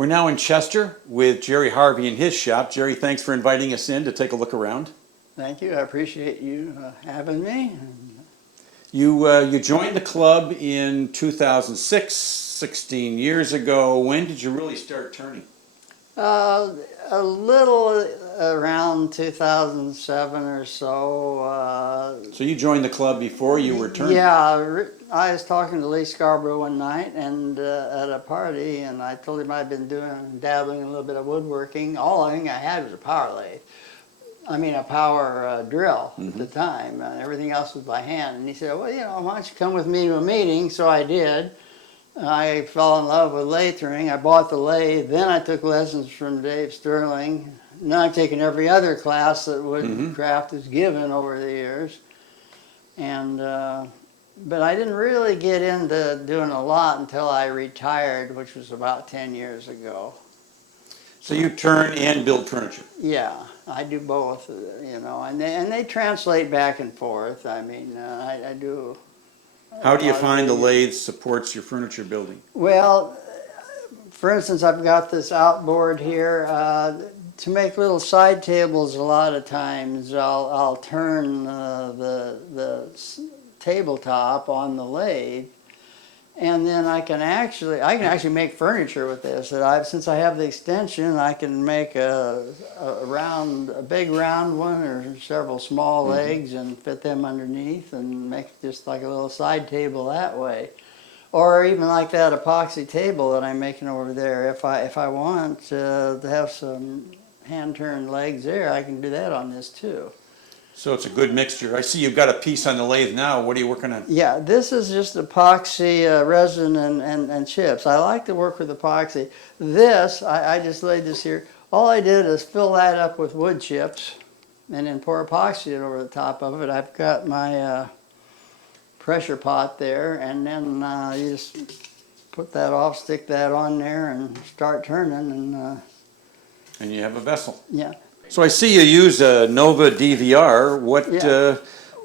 We're now in Chester with Jerry Harvey in his shop. Jerry, thanks for inviting us in to take a look around. Thank you. I appreciate you having me. You joined the club in 2006, 16 years ago. When did you really start turning? A little around 2007 or so. So you joined the club before you were turning? Yeah, I was talking to Lee Scarborough one night and at a party, and I told him I'd been dabbling in a little bit of woodworking. All I think I had was a power lathe. I mean, a power drill at the time. Everything else was by hand. And he said, well, you know, why don't you come with me to a meeting? So I did. I fell in love with lathe turning. I bought the lathe. Then I took lessons from Dave Sterling. Now I've taken every other class that woodcraft has given over the years. And but I didn't really get into doing a lot until I retired, which was about 10 years ago. So you turn and build furniture? Yeah, I do both, you know, and they translate back and forth. I mean, I do. How do you find the lathe supports your furniture building? Well, for instance, I've got this outboard here. To make little side tables, a lot of times I'll turn the tabletop on the lathe, and then I can actually make furniture with this. Since I have the extension, I can make a big round one or several small legs and fit them underneath and make just like a little side table that way. Or even like that epoxy table that I'm making over there. If I want to have some hand-turned legs there, I can do that on this too. So it's a good mixture. I see you've got a piece on the lathe now. What are you working on? Yeah, this is just epoxy resin and chips. I like to work with epoxy. This, I just laid this here. All I did is fill that up with wood chips and then pour epoxy over the top of it. I've got my pressure pot there, and then you just put that off, stick that on there, and start turning. And you have a vessel. Yeah. So I see you use a Nova DVR.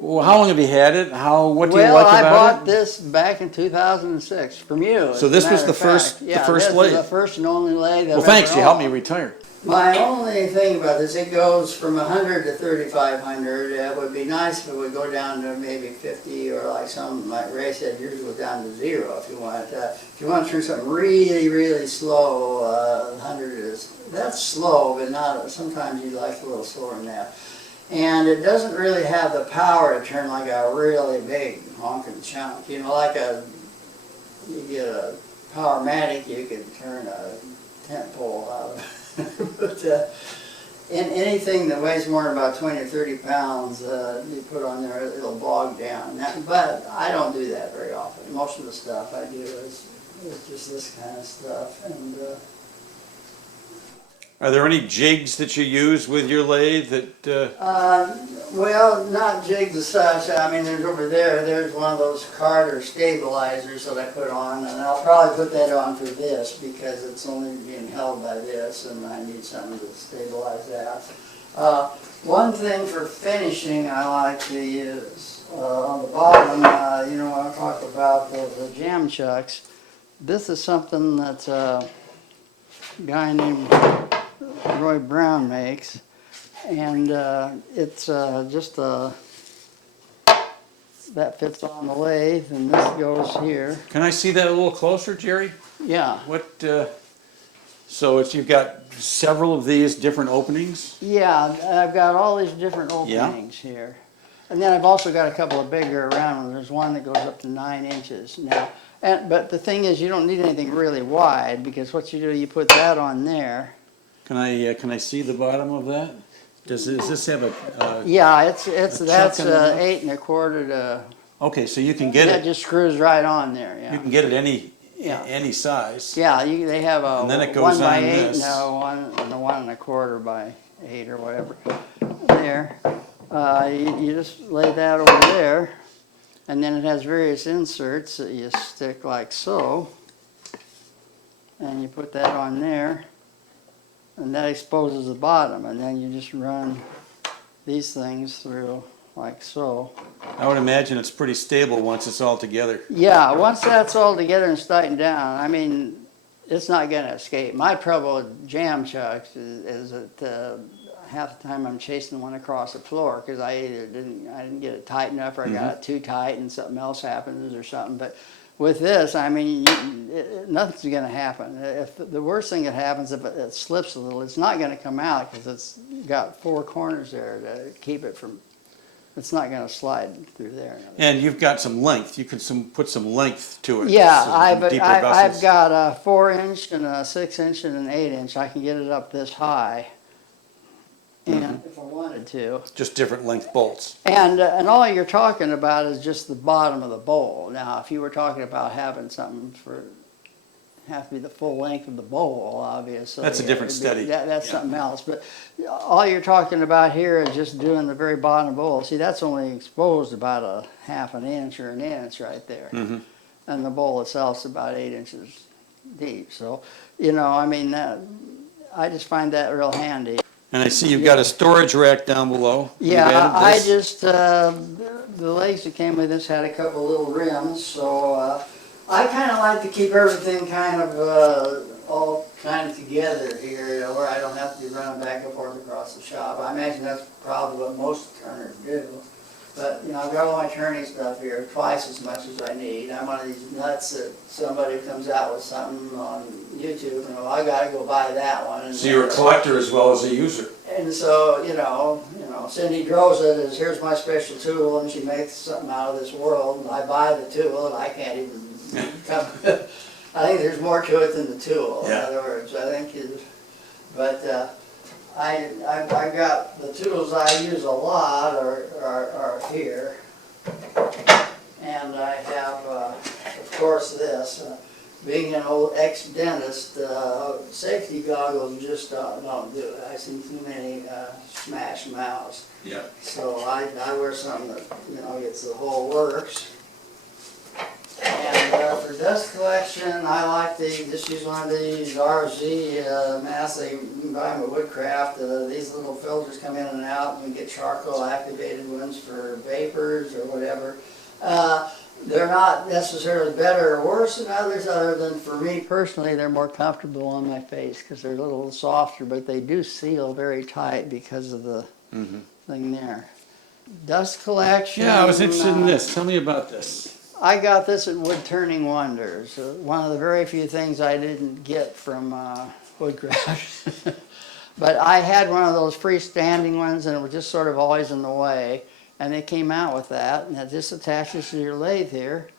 How long have you had it? What do you like about it? Well, I bought this back in 2006 from you. So this was the first lathe? Yeah, this is the first and only lathe I've ever Well, thanks. You owned. helped me retire. My only thing about this, it goes from 100 to 3,500. It would be nice if it would go down to maybe 50, or like Ray said, yours goes down to 0 if you want. If you want to turn something really, really slow, 100 that's slow, but not. Sometimes you like a little slower than that. And it doesn't really have the power to turn like a really big honking chunk. You know, like you get a Powermatic, you can turn a tent pole out of it. But in anything that weighs more than about 20 or 30 pounds, you put on there, it'll bog down. But I don't do that very often. Most of the stuff I do is just this kind of stuff. And are there any jigs that you use with your lathe well, not jigs as such. I mean, there's one of those Carter stabilizers that I put on, and I'll probably put that on for this because it's only being held by this, and I need something to stabilize that. One thing for finishing I like to use on the bottom, you know, when I talk about the jam chucks, this is something that a guy named Roy Brown makes, and it's just that fits on the lathe, and this goes here. Can I see that a little closer, Jerry? Yeah. So you've got several of these different openings? Yeah, I've got all these different openings here. And then I've also got a couple of bigger round ones. There's one that goes up to 9 inches now. But the thing is, you don't need anything really wide, because what you do, you put that on there. Can I see the bottom of that? Does this have a? Yeah, that's 8 1/4 to. Okay, so you can get it. It just screws right on there. Yeah. You can get it any size. Yeah, they have a and then it 1 goes by on 8 this. and a 1 1/4 by 8 or whatever. There, you just lay that over there, and then it has various inserts that you stick like so, and you put that on there. And that exposes the bottom, and then you just run these things through like so. I would imagine it's pretty stable once it's all together. Yeah, once that's all together and tightened down, I mean, it's not going to escape. My trouble with jam chucks is that half the time I'm chasing one across the floor because I didn't get it tight enough, or I got it too tight and something else happens or something. But with this, I mean, nothing's going to happen. If the worst thing that happens, if it slips a little, it's not going to come out because it's got four corners there to keep it from. It's not going to slide through there. And you've got some length. You can put some length to it. Yeah, some I've deeper I've vessels. got a 4-inch and a 6-inch and an 8-inch. I can get it up this high, and if I wanted to. Just different length bolts. And all you're talking about is just the bottom of the bowl. Now, if you were talking about having something have to be the full length of the bowl, obviously. That's a different study. That's something else. But all you're talking about here is just doing the very bottom bowl. See, that's only exposed about a half an inch or an inch right there. Mm-hmm. And the bowl itself's about 8 inches deep. So, you know, I mean, I just find that real handy. And I see you've got a storage rack down below. Yeah, You've added I this. just, the legs that came with this had a couple little rims, so I kind of like to keep everything kind of all kind of together here, where I don't have to be running back and forth across the shop. I imagine that's probably what most turners do. But, you know, I've got all my turning stuff here, twice as much as I need. I'm one of these nuts that somebody comes out with something on YouTube, and well, I gotta go buy that one. And So you're a collector as well as a user. And so, you know, Cindy draws it as, here's my special tool, and she makes something out of this world, and I buy the tool, and I can't even come. I think there's more to it than the tool, in other words. I think I got the tools I use a lot are here. And I have, of course, this. Being an old ex-dentist, safety goggles just don't do it. I've seen too many smashed mouths. Yeah. So I wear something that, you know, gets the whole works. And for dust collection, I like to just use one of these RZ masks. You can buy them at Woodcraft. These little filters come in and out, and you get charcoal activated ones for vapors or whatever. They're not necessarily better or worse than others, other than for me personally, they're more comfortable on my face because they're a little softer, but they do seal very tight because of the thing there. Dust collection. Yeah, I was interested in this. Tell me about this. I got this at Woodturning Wonders. One of the very few things I didn't get from Woodcraft. But I had one of those freestanding ones, and it was just sort of always in the way. And they came out with that, and it just attaches to your lathe here.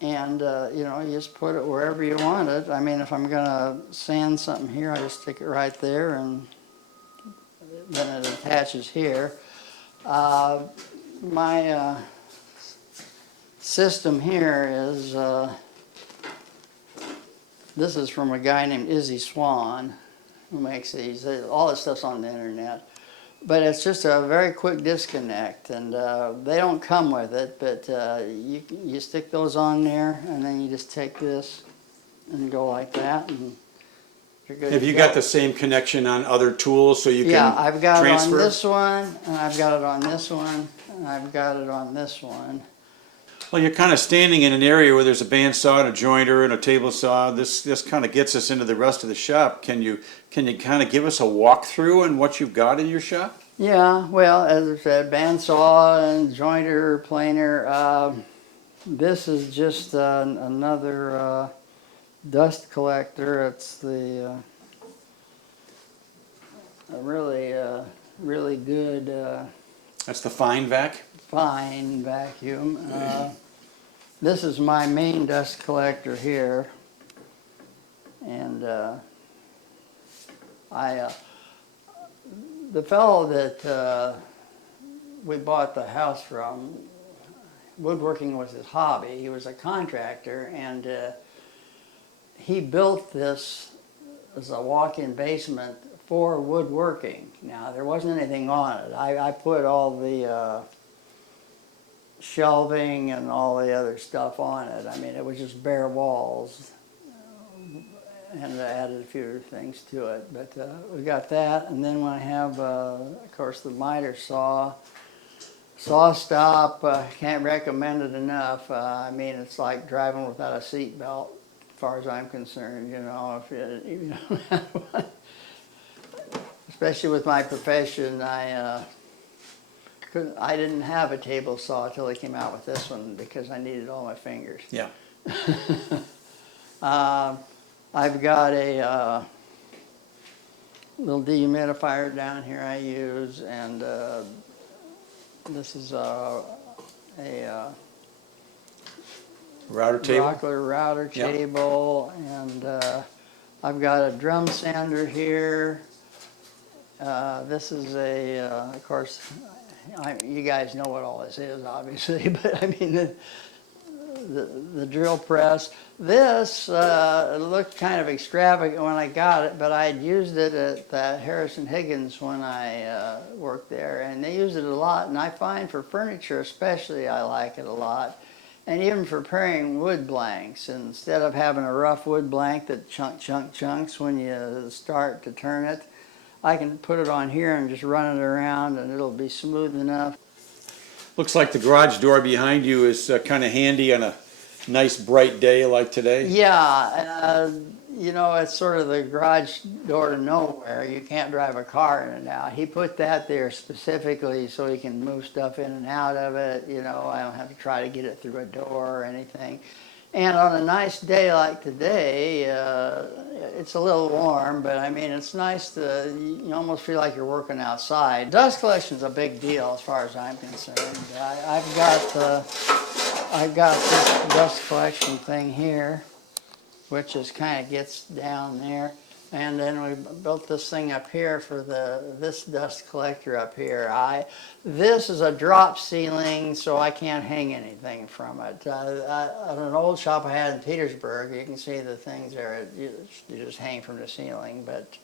And, you know, you just put it wherever you want it. I mean, if I'm going to sand something here, I just stick it right there, and then it attaches here. My system here is, this is from a guy named Izzy Swan, who makes these. All this stuff's on the internet. But it's just a very quick disconnect, and they don't come with it, but you stick those on there, and then you just take this and go like that, and you're good. Have you got the same connection on other tools so you can Yeah, I've got transfer? it on this one, and I've got it on this one, and I've got it on this one. Well, you're kind of standing in an area where there's a bandsaw and a jointer and a table saw. This kind of gets us into the rest of the shop. Can you kind of give us a walkthrough on what you've got in your shop? Yeah, well, as I said, bandsaw and jointer, planer. This is just another dust collector. It's the really good That's the fine vac? fine vacuum. This is my main dust collector here, and the fellow that we bought the house from, woodworking was his hobby. He was a contractor, and he built this as a walk-in basement for woodworking. Now, there wasn't anything on it. I put all the shelving and all the other stuff on it. I mean, it was just bare walls, and I added a few things to it. But we got that, and then I have, of course, the miter saw. Saw stop, can't recommend it enough. I mean, it's like driving without a seat belt. far as I'm concerned, you know, if you know, especially with my profession, I didn't have a table saw until they came out with this one because I needed all my fingers. Yeah. I've got a little dehumidifier down here I use, and this is a Router table? rockler router Yep. table, and I've got a drum sander here. This is of course, you guys know what all this is, obviously, but I mean, the drill press. This looked kind of extravagant when I got it, but I had used it at Harrison Higgins when I worked there, and they use it a lot, and I find for furniture especially I like it a lot. And even for preparing wood blanks, instead of having a rough wood blank that chunks when you start to turn it, I can put it on here and just run it around and it'll be smooth enough. Looks like the garage door behind you is kind of handy on a nice bright day like today. Yeah, you know, it's sort of the garage door to nowhere. You can't drive a car in and out. He put that there specifically so he can move stuff in and out of it. You know, I don't have to try to get it through a door or anything. And on a nice day like today, it's a little warm, but I mean, it's nice to, you almost feel like you're working outside. Dust collection's a big deal as far as I'm concerned. I've got this dust collection thing here, which is kind of gets down there. And then we built this thing up here for this dust collector up here. This is a drop ceiling, so I can't hang anything from it. At an old shop I had in Petersburg, you can see the things there. You just hang from the ceiling. But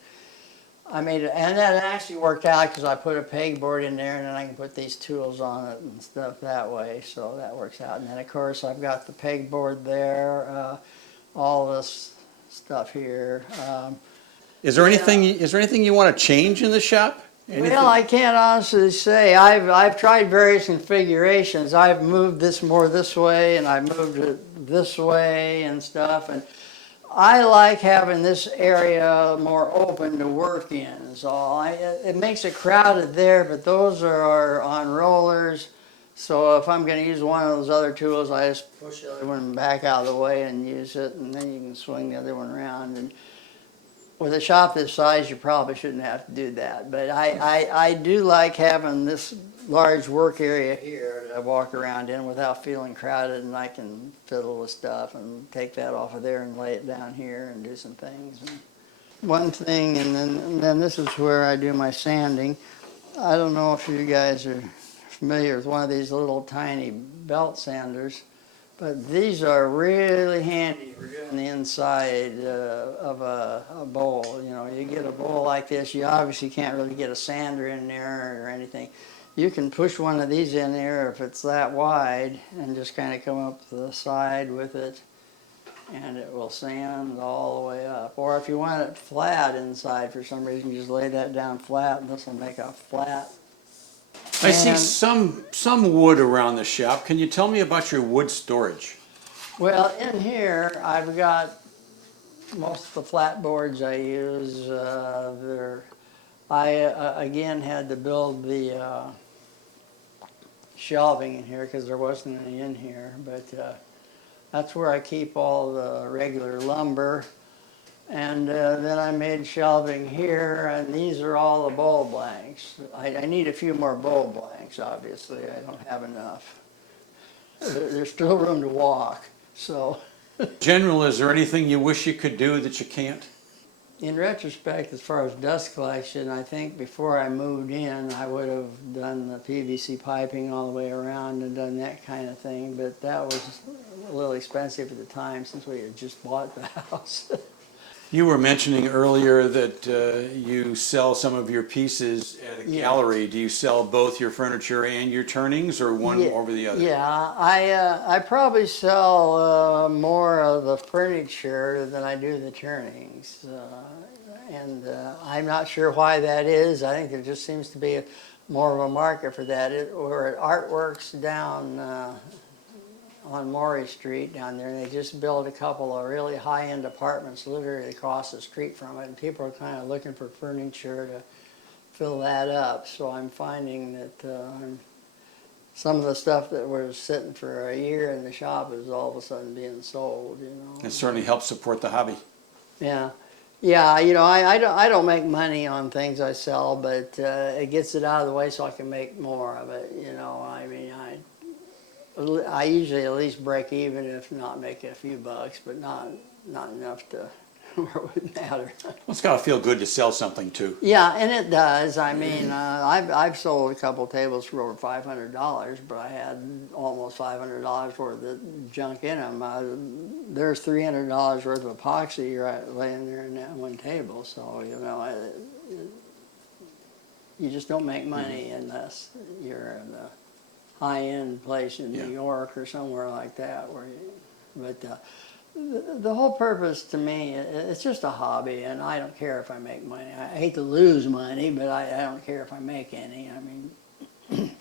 I made it, and that actually worked out because I put a pegboard in there, and then I can put these tools on it and stuff that way. So that works out. And then of course I've got the pegboard there, all this stuff here. Is there anything you want to change in the shop? Anything? Well, I can't honestly say. I've tried various configurations. I've moved this more this way, and I've moved it this way and stuff. And I like having this area more open to work in. Is all. It makes it crowded there, but those are on rollers. So if I'm going to use one of those other tools, I just push the other one back out of the way and use it, and then you can swing the other one around. And with a shop this size, you probably shouldn't have to do that. But I do like having this large work area here to walk around in without feeling crowded, and I can fiddle with stuff and take that off of there and lay it down here and do some things. And one thing, and then this is where I do my sanding. I don't know if you guys are familiar with one of these little tiny belt sanders. But these are really handy for doing the inside of a bowl. You know, you get a bowl like this, you obviously can't really get a sander in there or anything. You can push one of these in there if it's that wide and just kind of come up to the side with it, and it will sand all the way up. Or if you want it flat inside for some reason, you just lay that down flat, and this will make a flat. I see some wood around the shop. Can you tell me about your wood storage? Well, in here I've got most of the flat boards I use. I again had to build the shelving in here because there wasn't any in here, but that's where I keep all the regular lumber. And then I made shelving here, and these are all the bowl blanks. I need a few more bowl blanks, obviously. I don't have enough. There's still room to walk, so. In general, is there anything you wish you could do that you can't? In retrospect, as far as dust collection, I think before I moved in, I would have done the PVC piping all the way around and done that kind of thing, but that was a little expensive at the time since we had just bought the house. You were mentioning earlier that you sell some of your pieces at a gallery. Do you sell both your furniture and your turnings, or one over the other? Yeah, I probably sell more of the furniture than I do the turnings. And I'm not sure why that is. I think there just seems to be more of a market for that. Or at Artworks down on Maury Street down there, and they just built a couple of really high-end apartments literally across the street from it, and people are kind of looking for furniture to fill that up. So I'm finding that some of the stuff that was sitting for a year in the shop is all of a sudden being sold, you know. It certainly helps support the hobby. Yeah. Yeah, you know, I don't make money on things I sell, but it gets it out of the way so I can make more of it, you know. I mean, I usually at least break even, if not make a few bucks, but not enough to where it would matter. Well, it's got to feel good to sell something too. Yeah, and it does. I mean, I've sold a couple tables for over $500, but I had almost $500 worth of junk in them. There's $300 worth of epoxy right laying there in that one table. So you know, you just don't make money unless you're in a high-end place in New York or somewhere like that. But the whole purpose to me, it's just a hobby, and I don't care if I make money. I hate to lose money, but I don't care if I make any. I mean,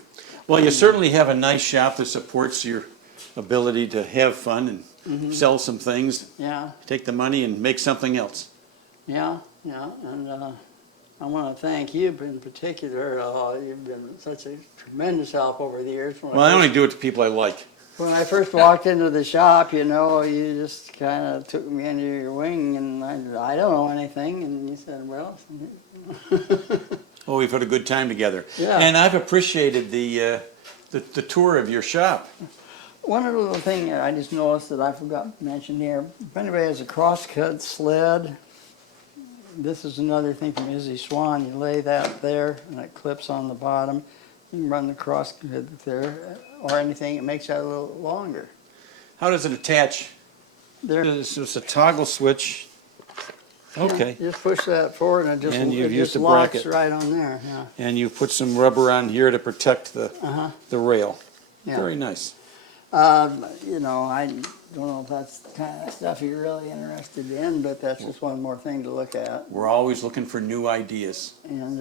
Well, you certainly have a nice shop that supports your ability to have fun and sell some things. yeah, Take the money and make something else. yeah, and I want to thank you in particular. You've been such a tremendous help over the years. Well, I only do it to people I like. When I first walked into the shop, you know, you just kind of took me under your wing, and I don't know anything, and you said, well. Oh, we've had a good time together. Yeah. And I've appreciated the tour of your shop. One other little thing I just noticed that I forgot to mention here, if anybody has a crosscut sled, this is another thing from Izzy Swan. You lay that there, and it clips on the bottom. You can run the crosscut there, or anything. It makes that a little longer. How does it attach? This is a toggle switch. Okay. You just push that forward, and And you've it used just a locks bracket. right on there. Yeah. And you put some rubber on here to protect the rail. Yeah. Very nice. You know, I don't know if that's the kind of stuff you're really interested in, but that's just one more thing to look at. We're always looking for new ideas. And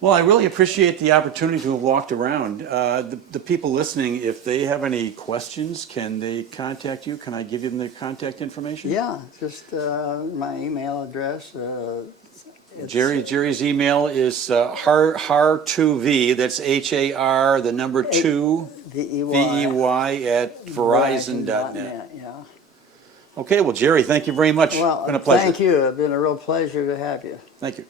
Well, I really appreciate the opportunity to have walked around. The people listening, if they have any questions, can they contact you? Can I give them their contact information? yeah, just my email address. It's Jerry's email is har2v, that's H-A-R, the number 2, VEY V-E-Y at verizon.net. Yeah. Okay, well, Jerry, thank you very much. Well, It's been a pleasure. thank you. It's been a real pleasure to have you. Thank you.